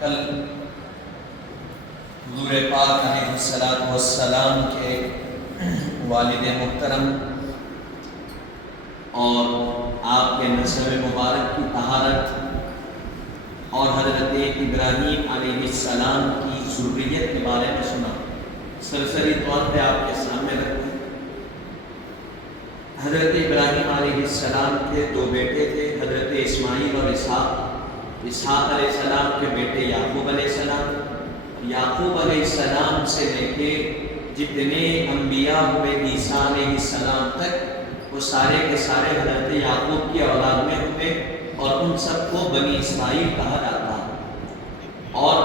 کل حضور پاک علیہ السلام کے والد محترم اور آپ کے نسب مبارک کی طہارت اور حضرت ابراہیم علیہ السلام کی ذریت کے بارے میں سنا۔ سرسری طور پہ آپ کے سامنے رکھوں۔ حضرت ابراہیم علیہ السلام کے دو بیٹے تھے، حضرت اسماعیل اور اسحاق علیہ السلام کے بیٹے یعقوب علیہ السلام۔ یعقوب علیہ السلام سے لے کے جتنے انبیاء ہوئے عیسیٰ علیہ السلام تک، وہ سارے کے سارے حضرت یعقوب کی اولاد میں ہوئے اور ان سب کو بنی اسماعیل کہا جاتا ہے۔ اور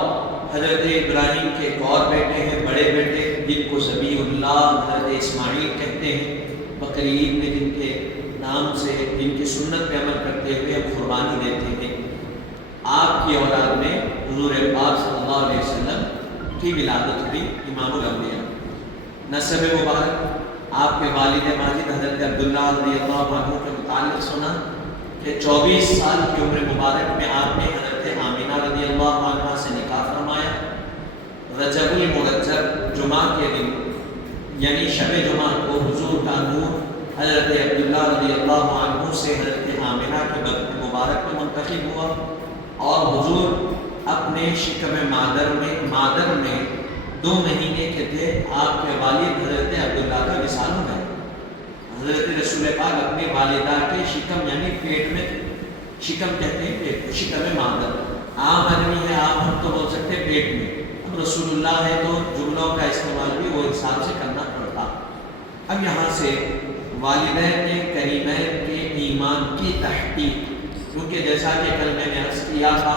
حضرت ابراہیم کے ایک اور بیٹے ہیں، بڑے بیٹے، جن کو ذبیح اللہ حضرت اسماعیل کہتے ہیں۔ بقر عید میں جن کے نام سے، جن کی سنت پہ عمل کرتے ہوئے ہم قربانی دیتے ہیں۔ آپ کی اولاد میں حضور پاک صلی اللہ علیہ وسلم کی ولادت ہوئی، امام الانبیاء۔ نسب مبارک آپ کے والد ماجد حضرت عبداللہ رضی اللہ عنہ کے متعلق سنا کہ 24 سال کی عمر مبارک میں آپ نے حضرت آمینہ رضی اللہ عنہ سے نکاح فرمایا۔ رجب المرجب جمعہ کے دن یعنی شب جمعہ کو حضور کا نور حضرت عبداللہ رضی اللہ عنہ سے حضرت آمینہ کے بدن مبارک میں منتقل ہوا، اور حضور اپنے شکم مادر میں 2 مہینے کے تھے، آپ کے والد حضرت عبداللہ کا وصال ہو گئے۔ حضرت رسول پاک اپنی والدہ کے شکم یعنی پیٹ میں، شکم کہتے ہیں پیٹ کو، شکم مادر۔ عام آدمی ہے، عام ہم تو بول سکتے ہیں پیٹ میں، اب رسول اللہ ہے تو جملوں کا استعمال بھی وہ حساب سے کرنا پڑتا۔ اب یہاں سے والدین کریمین کے ایمان کی تحقیق، کیونکہ جیسا کہ کل میں نے عرض کیا تھا،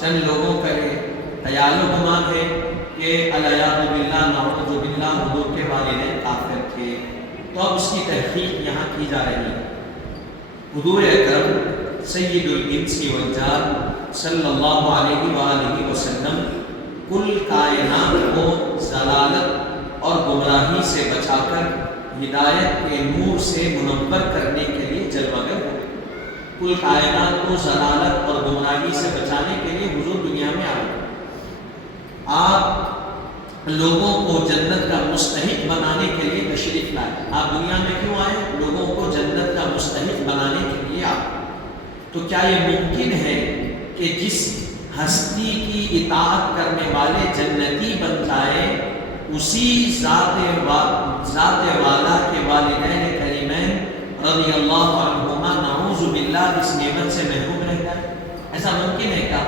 چند لوگوں کا یہ خیال و گمان ہے کہ العیاذ باللہ نعوذ باللہ حضور کے والدین کافر تھے، تو اب اس کی تحقیق یہاں کی جا رہی ہے۔ حضور اکرم سید الانس والجان صلی اللہ علیہ وآلہ وسلم کل کائنات کو ضلالت اور گمراہی سے بچا کر ہدایت کے نور سے منور کرنے کے لیے جلوہ گر ہوئے۔ کل کائنات کو ضلالت اور گمراہی سے بچانے کے لیے حضور دنیا میں آئے۔ آپ لوگوں کو جنت کا مستحق بنانے کے لیے تشریف لائے۔ آپ دنیا میں کیوں آئے؟ لوگوں کو جنت کا مستحق بنانے کے لیے آئے۔ تو کیا یہ ممکن ہے کہ جس ہستی کی اطاعت کرنے والے جنتی بن جائے، اسی ذات والا کے والدین کریمین رضی اللہ عنہما نعوذ باللہ اس نعمت سے محروم رہ جائے؟ ایسا ممکن ہے کیا؟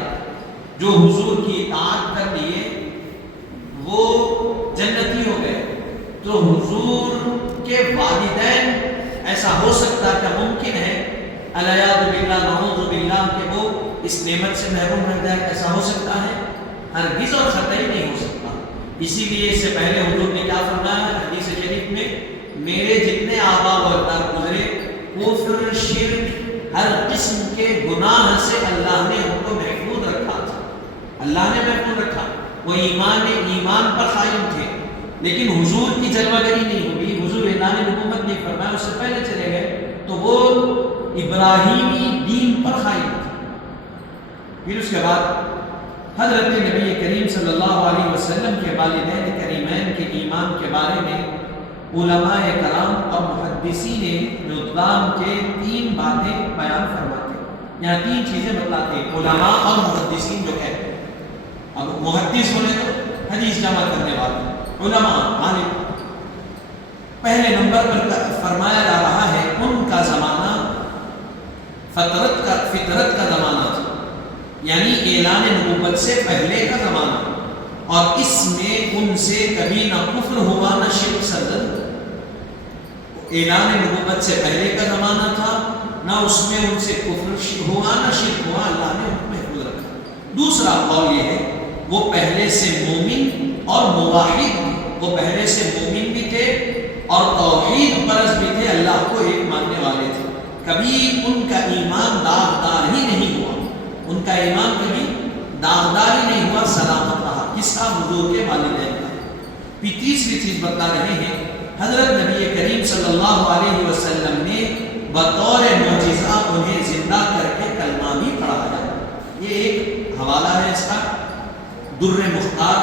جو حضور کی اطاعت کر لیے وہ جنتی ہو گئے، تو حضور کے والدین ایسا ہو سکتا کیا؟ ممکن ہے؟ العیاذ باللہ نعوذ باللہ کہ وہ اس نعمت سے محروم رہ جائے، ایسا ہو سکتا ہے؟ ہرگز اور قطعی نہیں ہو سکتا۔ اسی لیے اس سے پہلے حضور نے کیا فرمایا حدیث شریف میں؟ میرے جتنے آبا و اجداد گزرے، کفر، شرک، ہر قسم کے گناہ سے اللہ نے ان کو محفوظ رکھا تھا۔ اللہ نے محفوظ رکھا، وہ ایمان پر قائم تھے، لیکن حضور کی جلوہ گری نہیں ہوئی، حضور اعلان نبوت نہیں فرمایا، اس سے پہلے چلے گئے، تو وہ ابراہیمی دین پر قائم تھے۔ پھر اس کے بعد حضرت نبی کریم صلی اللہ علیہ وسلم کے والدین کریمین کے ایمان کے بارے میں علماء کرام اور محدثین رضوان کے 3 باتیں بیان فرماتے ہیں، یہاں 3 چیزیں بتلاتے ہیں علماء اور محدثین جو کہتے ہیں۔ اب محدث بولے تو حدیث جمع کرنے والے، علماء عالم۔ پہلے نمبر پر فرمایا جا رہا ہے ان کا زمانہ فطرت کا زمانہ تھا، یعنی اعلان نبوت سے پہلے کا زمانہ، اور اس میں ان سے کبھی نہ کفر ہوا نہ شرک سرزد۔ اعلان نبوت سے پہلے کا زمانہ تھا، نہ اس میں ان سے کفر ہوا نہ شرک ہوا، اللہ نے ان کو محفوظ رکھا۔ دوسرا قول یہ ہے وہ پہلے سے مومن اور موحد، وہ پہلے سے مومن بھی تھے اور توحید پرست بھی تھے، اللہ کو ایک ماننے والے تھے، کبھی ان کا ایمان داغدار ہی نہیں ہوا، ان کا ایمان کبھی داغدار ہی نہیں ہوا، سلامت رہا۔ کس کا؟ حضور کے والدین کا۔ پھر تیسری چیز بتا رہے ہیں حضرت نبی کریم صلی اللہ علیہ وسلم نے بطور معجزہ انہیں زندہ کر کے کلمہ بھی پڑھایا۔ یہ ایک حوالہ ہے اس کا در مختار،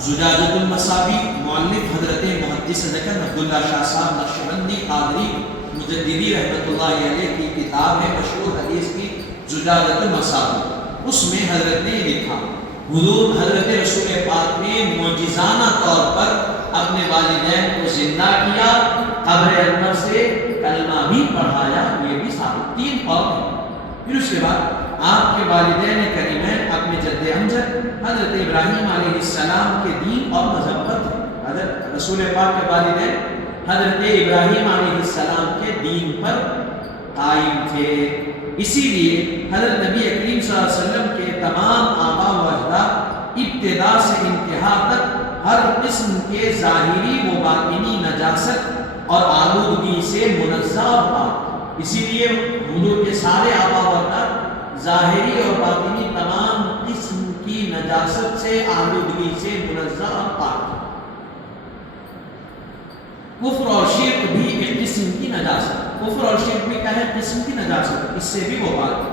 زجاجۃ المصابیح، مؤلف حضرت محدث ذکر عبداللہ شاہ صاحب نقشبندی قادری مجددی رحمۃ اللہ علیہ کی کتاب ہے مشہور حدیث کی زجاجۃ المصابیح، اس میں حضرت نے یہ لکھا حضور حضرت رسول پاک نے معجزانہ طور پر اپنے والدین کو زندہ کیا، قبر انور سے کلمہ بھی پڑھایا، یہ بھی ثابت، 3 قول ہیں۔ پھر اس کے بعد آپ کے والدین کریمین اپنے جد امجد حضرت ابراہیم علیہ السلام کے دین اور مذہب پر تھے۔ حضرت رسول پاک کے والدین حضرت ابراہیم علیہ السلام کے دین پر قائم تھے، اسی لیے حضرت نبی کریم صلی اللہ علیہ وسلم کے تمام آباء و اجداد ابتدا سے انتہا تک ہر قسم کے ظاہری و باطنی نجاست اور آلودگی سے منزہ اور پاک، اسی لیے حضور کے سارے آباء و اجداد ظاہری اور باطنی تمام قسم کی نجاست سے، آلودگی سے منزہ اور پاک۔ کفر اور شرک بھی ایک قسم کی نجاست، کفر اور شرک بھی کیا ہے؟ قسم کی نجاست، اس سے بھی وہ بات ہے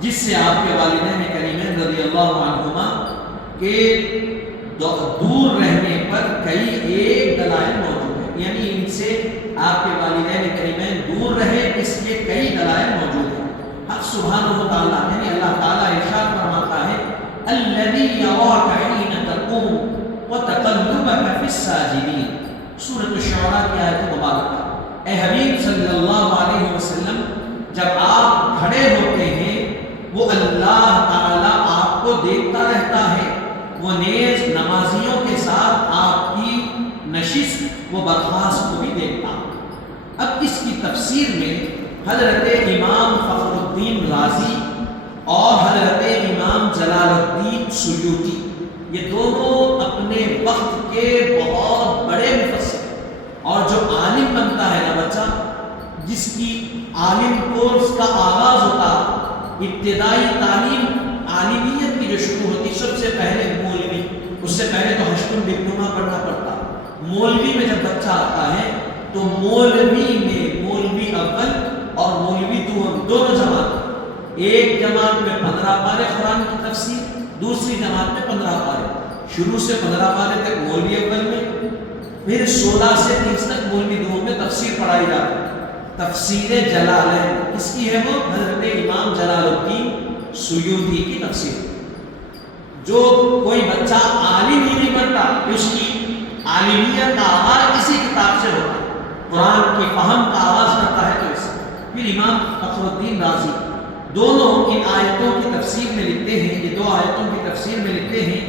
جس سے آپ کے والدین کریمین رضی اللہ عنہما کے دور رہنے پر کئی ایک دلائل موجود ہیں، یعنی ان سے آپ کے والدین کریمین دور رہے اس کے کئی دلائل موجود ہیں۔ حق سبحانہ و تعالیٰ یعنی اللہ تعالیٰ ارشاد فرماتا ہے الذی یراک حین تقوم وتقلبک فی الساجدین، سورۃ الشعراء کی آیت مبارکہ۔ اے حبیب صلی اللہ علیہ وسلم، جب آپ کھڑے ہوتے ہیں وہ اللہ تعالیٰ آپ کو دیکھتا رہتا ہے، وہ نیز نمازیوں کے ساتھ آپ کی نشست و برخاست کو بھی دیکھتا۔ اب اس کی تفسیر میں حضرت امام فخر الدین رازی اور حضرت امام جلال الدین سیوطی، یہ دونوں اپنے وقت کے بہت بڑے مفسر، اور جو عالم بنتا ہے نا بچہ، جس کی عالم کورس کا آغاز ہوتا، ابتدائی تعلیم عالمیت کی جو شروع ہوتی، سب سے پہلے مولوی، اس سے پہلے تو ہشتم ڈپلوما پڑھنا پڑتا، مولوی میں جب بچہ آتا ہے تو مولوی میں مولوی اول اور مولوی دوم دونوں جماعت، ایک جماعت میں 15 پارے قرآن کی تفسیر، دوسری جماعت میں 15 پارے، شروع سے 15 پارے تک مولوی اول میں، پھر 16 سے 30 تک مولوی دوم میں تفسیر پڑھائی جاتی۔ تفسیر جلالین کس کی ہے؟ وہ حضرت امام جلال الدین سیوطی کی تفسیر۔ جو کوئی بچہ عالم ہی نہیں بنتا کہ اس کی عالمیت کا آغاز کسی کتاب سے ہوتا ہے، قرآن کی فہم کا آغاز کرتا ہے تو اس سے۔ پھر امام فخر الدین رازی دونوں ان آیتوں کی تفسیر میں لکھتے ہیں، یہ 2 آیتوں کی تفسیر میں لکھتے ہیں،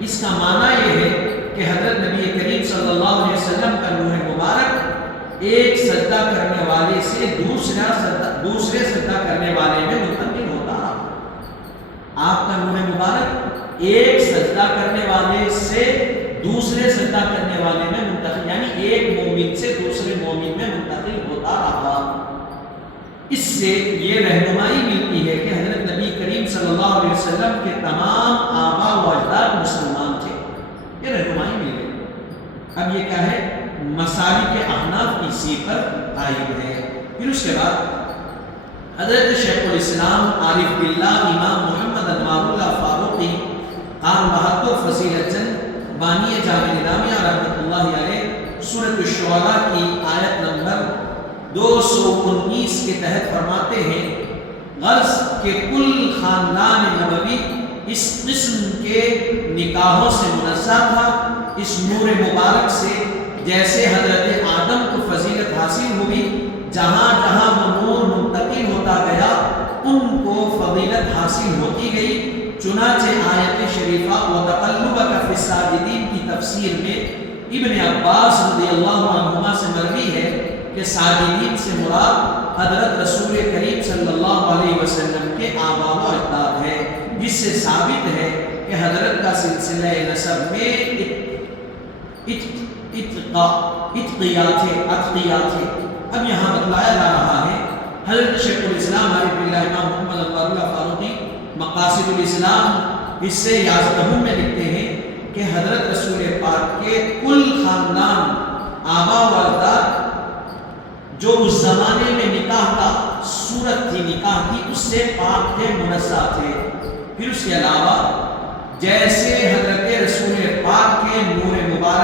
اس کا معنی یہ ہے کہ حضرت نبی کریم صلی اللہ علیہ وسلم کا نور مبارک ایک سجدہ کرنے والے سے دوسرے سجدہ کرنے والے میں منتقل ہوتا رہا۔ آپ کا نور مبارک ایک سجدہ کرنے والے سے دوسرے سجدہ کرنے والے میں منتقل، یعنی ایک مومن سے دوسرے مومن میں منتقل ہوتا رہا۔ اس سے یہ رہنمائی ملتی ہے کہ حضرت نبی کریم صلی اللہ علیہ وسلم کے تمام آباء و اجداد مسلمان تھے، یہ رہنمائی مل گئی۔ اب یہ کیا ہے؟ مسالک احناف کی سی پر قائم ہے۔ پھر اس کے بعد حضرت شیخ الاسلام عارف باللہ امام محمد انوار اللہ فاروقی خان بہادر فضیلت چند بانی جامع نظامیہ رحمۃ اللہ علیہ سورۃ الشعراء کی آیت نمبر 219 کے تحت فرماتے ہیں غرض کہ کل خاندان نبوی اس قسم کے نکاحوں سے منزہ تھا، اس نور مبارک سے جیسے حضرت آدم کو فضیلت حاصل ہوئی، جہاں جہاں وہ نور منتقل ہوتا گیا ان کو فضیلت حاصل ہوتی گئی۔ چنانچہ آیت شریفہ وَتَقَلُّبَكَ فِي السَّاجِدِينَ کی تفسیر میں ابن عباس رضی اللہ عنہما سے مروی ہے کہ ساجدین سے مراد حضرت رسول کریم صلی اللہ علیہ وسلم کے آباء و اجداد ہے، جس سے ثابت ہے کہ حضرت کا سلسلہ نسب میں اتقیات ہے۔ اب یہاں بتلایا جا رہا ہے حضرت شیخ الاسلام عارف باللہ امام محمد انوار اللہ فاروقی مقاصد الاسلام حصے 11 میں لکھتے ہیں کہ حضرت رسول پاک کے کل خاندان آباء و اجداد جو اس زمانے میں نکاح کا صورت تھی، نکاح کی، اس سے پاک تھے، منزہ تھے۔ پھر اس کے علاوہ جیسے حضرت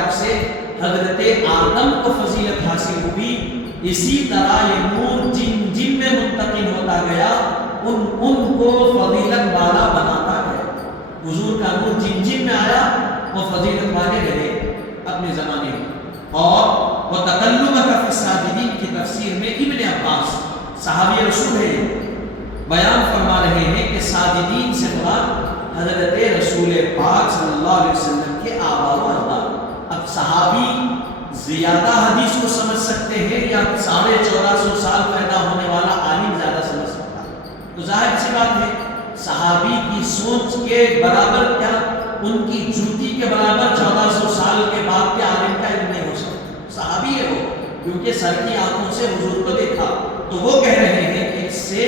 مبارک سے حضرت آدم کو فضیلت حاصل ہوئی، اسی طرح یہ نور جن جن میں منتقل ہوتا گیا، ان کو فضیلت والا بناتا گیا۔ حضور کا نور جن جن میں آیا، وہ فضیلت والے رہے اپنے زمانے میں۔ اور وہ تکلمک فی الساجدین کی تفسیر میں ابن عباس صحابی رسول ہے بیان فرما رہے ہیں کہ ساجدین سے مراد حضرت رسول پاک صلی اللہ علیہ وسلم کے آبا و اجداد۔ اب صحابی زیادہ حدیث کو سمجھ سکتے ہیں یا 1450 سال پیدا ہونے والا عالم زیادہ سمجھ سکتا ہے؟ تو ظاہر سی بات ہے صحابی کی سوچ کے برابر کیا ان کی جوتی کے برابر 1400 سال کے بعد کے عالم کا علم نہیں ہو سکتا۔ صحابی ہے وہ، کیونکہ سر کی آنکھوں سے حضور کو دیکھا، تو وہ کہہ رہے ہیں کہ اس سے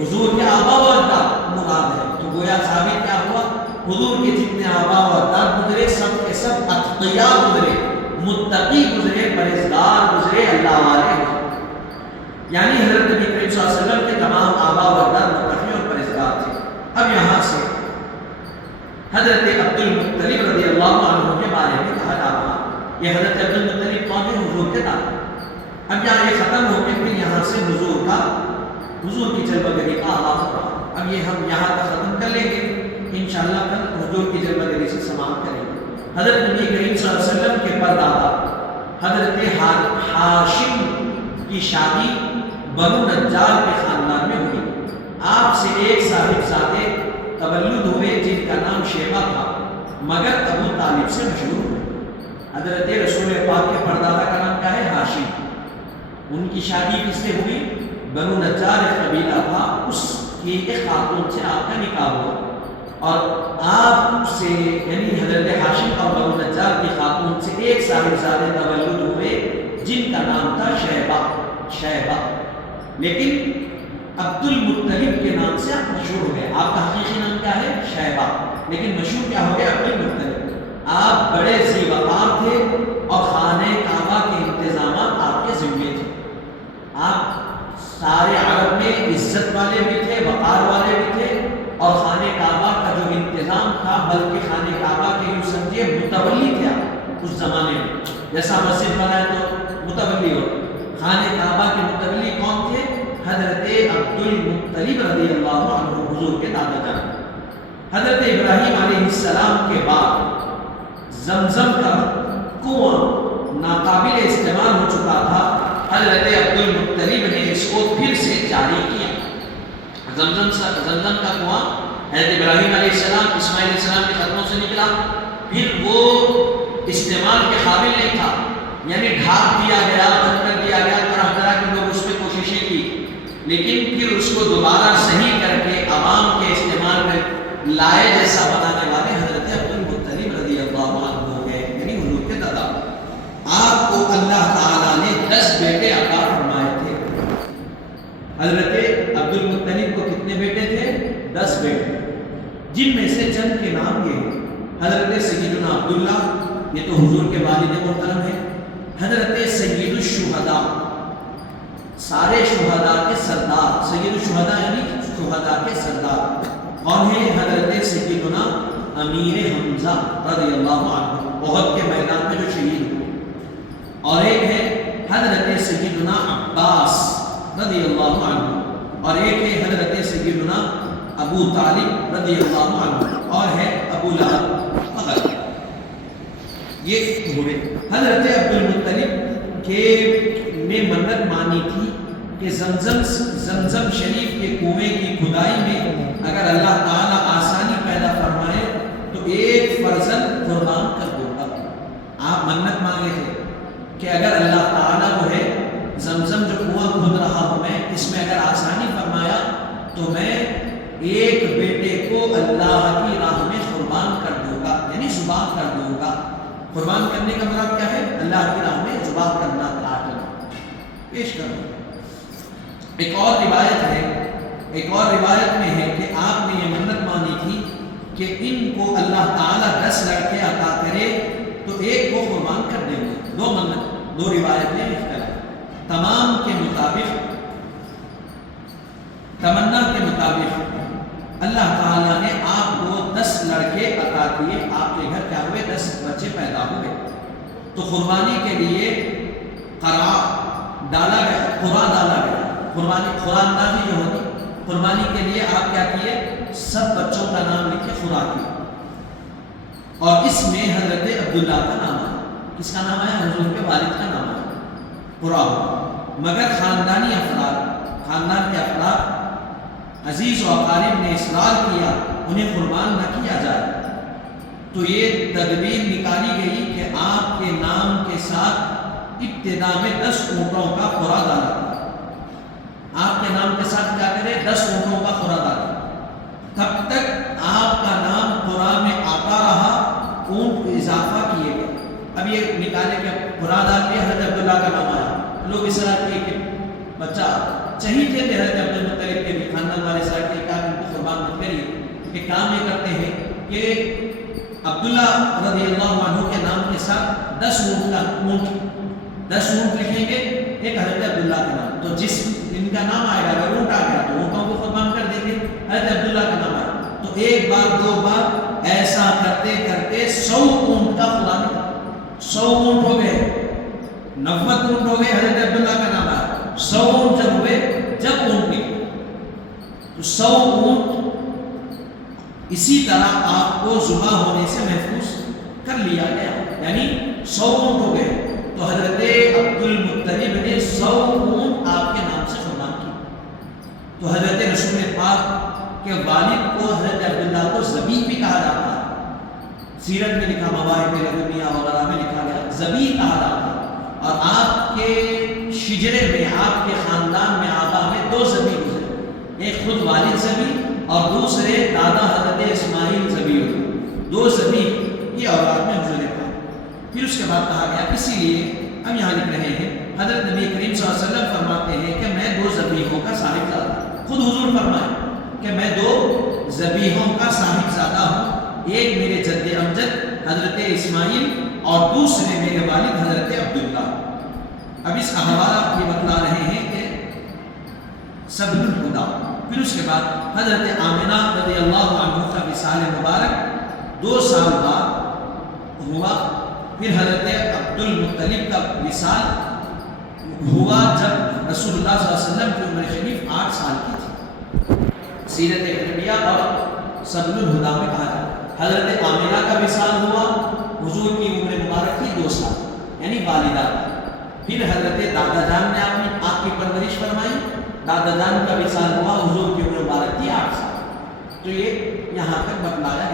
حضور کے آبا و اجداد مراد ہے۔ تو گویا ثابت کیا ہوا؟ حضور کے جتنے آبا و اجداد گزرے سب کے سب اتقیاء گزرے، متقی گزرے، پرہیزگار گزرے، اللہ والے گزرے۔ یعنی حضرت نبی کریم صلی اللہ علیہ وسلم کے تمام آبا و اجداد متقی اور پرہیزگار تھے۔ اب یہاں سے حضرت عبد المطلب رضی اللہ عنہ کے بارے میں کہا جا رہا، یہ حضرت عبد المطلب کون ہے؟ حضور کے دادا۔ اب یہاں یہ ختم ہو کے پھر یہاں سے حضور کی جلوہ گری کا آغاز ہو رہا۔ اب یہ ہم یہاں تک ختم کر لیں گے، انشاءاللہ کل حضور کی جلوہ گری سے سماعت کریں گے۔ حضرت نبی کریم صلی اللہ علیہ وسلم کے پردادا حضرت ہاشم کی شادی بنو نجار کے خاندان میں ہوئی۔ آپ سے ایک صاحبزادے تولد ہوئے جن کا نام شیبہ تھا، مگر ابو طالب سے مشہور ہوئے۔ حضرت رسول پاک کے پردادا کا نام کیا ہے؟ ہاشم۔ ان کی شادی کس سے ہوئی؟ بنو نجار ایک قبیلہ تھا، اس کی ایک خاتون سے آپ کا نکاح ہوا، اور آپ سے یعنی حضرت ہاشم اور بنو نجار کی خاتون سے ایک صاحبزادے تولد ہوئے جن کا نام تھا شیبہ، لیکن عبد المطلب کے نام سے آپ مشہور ہو گئے۔ آپ کا حقیقی نام کیا ہے؟ شیبہ، لیکن مشہور کیا ہو گیا؟ عبد المطلب۔ آپ بڑے ذی وقار تھے اور خانہ کعبہ کے انتظامات آپ کے ذمے تھے۔ آپ سارے عرب میں عزت والے بھی تھے، وقار والے بھی تھے، اور خانہ کعبہ کا جو انتظام تھا، بلکہ خانہ کعبہ کے یوں سمجھیے متولی تھے آپ اس زمانے میں۔ جیسا مسجد بنائے تو متولی ہو، خانہ کعبہ کے متولی کون تھے؟ حضرت عبد المطلب رضی اللہ عنہ، حضور کے دادا جان۔ حضرت ابراہیم علیہ السلام کے بعد زمزم کا کنواں ناقابل استعمال ہو چکا تھا، حضرت عبد المطلب نے اس کو پھر سے جاری کیا۔ زمزم کا کنواں حضرت ابراہیم علیہ السلام اسماعیل علیہ السلام کے قدموں سے نکلا، پھر وہ استعمال کے قابل نہیں تھا، یعنی ڈھانپ دیا گیا، بند کر دیا گیا، طرح طرح کے لوگ اس پہ کوششیں کی، لیکن پھر اس کو دوبارہ صحیح کر کے عوام کے استعمال میں لائے جیسا بنانے والے حضرت عبد المطلب رضی اللہ عنہ ہو گئے، یعنی حضور کے دادا۔ آپ کو اللہ تعالیٰ نے 10 بیٹے عطا فرمائے تھے۔ حضرت عبد المطلب کو کتنے بیٹے تھے؟ 10 بیٹے، جن میں سے چند کے نام یہ ہیں۔ حضرت سیدنا عبداللہ، یہ تو حضور کے والد محترم ہیں۔ حضرت سید الشہداء، سارے شہداء کے سردار، سید الشہداء یعنی شہداء کے سردار کون ہیں؟ حضرت سیدنا امیر حمزہ رضی اللہ عنہ، احد کے میدان میں جو شہید ہوئے۔ اور ایک ہے حضرت سیدنا عباس رضی اللہ عنہ، اور ایک ہے حضرت سیدنا ابو طالب رضی اللہ عنہ، اور ہے ابو لہب وغیرہ۔ یہ ہوئے۔ حضرت عبد المطلب کے نے منت مانی تھی کہ زمزم شریف کے کنویں کی کھدائی میں اگر اللہ تعالیٰ آسانی پیدا فرمائے تو ایک فرزند قربان کر دوں گا۔ آپ منت مانگے تھے کہ اگر اللہ تعالیٰ جو ہے زمزم جو کنواں کھود رہا ہوں میں، اس میں اگر آسانی فرمایا تو میں ایک بیٹے کو اللہ کی راہ میں قربان کر دوں گا، یعنی ذبح کر دوں گا۔ قربان کرنے کا مراد کیا ہے؟ اللہ کی راہ میں ذبح کرنا، کاٹنا، پیش کرنا۔ ایک اور روایت میں ہے کہ آپ نے یہ منت مانی تھی کہ ان کو اللہ تعالیٰ 10 لڑکے عطا کرے تو ایک کو قربان کر دیں گے۔ دو روایت میں اختلاف، تمام کے مطابق، تمنا کے مطابق اللہ تعالیٰ نے آپ کو 10 لڑکے عطا کیے۔ آپ کے گھر کیا ہوئے؟ 10 بچے پیدا ہوئے۔ تو قربانی کے لیے قرا ڈالا گیا، قرا ڈالا گیا۔ قرآن اندازی جو ہوتی قربانی کے لیے آپ کیا کیے، سب بچوں کا نام لکھے قرا کیے، اور اس میں حضرت عبداللہ کا نام ہے۔ کس کا نام ہے؟ حضور کے والد کا نام ہے، قرا ہوا۔ مگر خاندانی افراد، خاندان کے افراد عزیز و اقارب نے اصرار کیا انہیں قربان نہ کیا جائے، تو یہ تدبیر نکالی گئی کہ آپ کے نام کے ساتھ ابتدا میں 10 اونٹوں کا قرا ڈالا گیا۔ آپ کے نام کے ساتھ کیا کرے؟ 10 اونٹوں کا قرا ڈالا، تب تک آپ کا نام قرا میں آتا رہا، اونٹ کو اضافہ کیے گئے۔ اب یہ نکالے کہ قرا ڈال کے حضرت عبداللہ کا نام آیا، لوگ اس طرح کیے کہ بچہ چاہیے تھے حضرت عبدالمطلب کے بھی خاندان والے ساتھ کہ کیا ان کو قربان مت کریے، کہ کام یہ کرتے ہیں کہ عبداللہ رضی اللہ عنہ کے نام کے ساتھ 10 اونٹ لکھیں گے، ایک حضرت عبداللہ کا نام، تو جس ان کا نام آئے گا اگر اونٹ آ گیا تو اونٹوں کو قربان کر دیں گے، حضرت عبداللہ کا نام آئے، تو ایک بار 2 بار ایسا کرتے کرتے 100 اونٹ کا خدا نکلا، 100 اونٹ ہو گئے، 90 اونٹ ہو گئے، حضرت عبداللہ کا نام آیا، 100 اونٹ جب ہوئے، جب اونٹ نکلے تو 100 اونٹ اسی طرح آپ کو ذبح ہونے سے محفوظ کر لیا گیا، یعنی 100 اونٹ ہو گئے، تو حضرت عبدالمطلب نے 100 اونٹ آپ کے نام سے قربان کی۔ تو حضرت رسول پاک کے والد کو حضرت عبداللہ کو ذبیح بھی کہا جاتا ہے، سیرت میں لکھا، مواہب لدنیہ وغیرہ میں لکھا گیا ذبیح کہا جاتا ہے۔ اور آپ کے شجرے میں، آپ کے خاندان میں، آبا میں 2 ذبیح گزرے، ایک خود والد ذبیح اور دوسرے دادا حضرت اسماعیل ذبیح ہوئے، 2 ذبیح کی اولاد میں گزرے تھا۔ پھر اس کے بعد کہا گیا، اسی لیے ہم یہاں لکھ رہے ہیں حضرت نبی کریم صلی اللہ علیہ وسلم فرماتے ہیں کہ میں 2 ذبیحوں کا صاحب زادہ ہوں، خود حضور فرمائے کہ میں 2 ذبیحوں کا صاحب زادہ ہوں، ایک میرے جد امجد حضرت اسماعیل اور دوسرے میرے والد حضرت عبداللہ۔ اب اس کا حوالہ یہ بتلا رہے ہیں کہ سبل الہدیٰ۔ پھر اس کے بعد حضرت آمنہ رضی اللہ عنہ کا وصال مبارک 2 سال بعد ہوا۔ پھر حضرت عبدالمطلب کا وصال ہوا جب رسول اللہ صلی اللہ علیہ وسلم کی عمر شریف 8 سال کی تھی۔ سیرت نبویہ اور سبل الہدیٰ میں کہا ہے حضرت آمنہ کا وصال ہوا، حضور کی عمر مبارک تھی 2 سال، یعنی والدہ۔ پھر حضرت دادا جان نے اپنی آنکھ کی پرورش فرمائی، دادا جان کا وصال ہوا، حضور کی عمر مبارک تھی 8 سال۔ تو یہ یہاں تک بتلایا گیا۔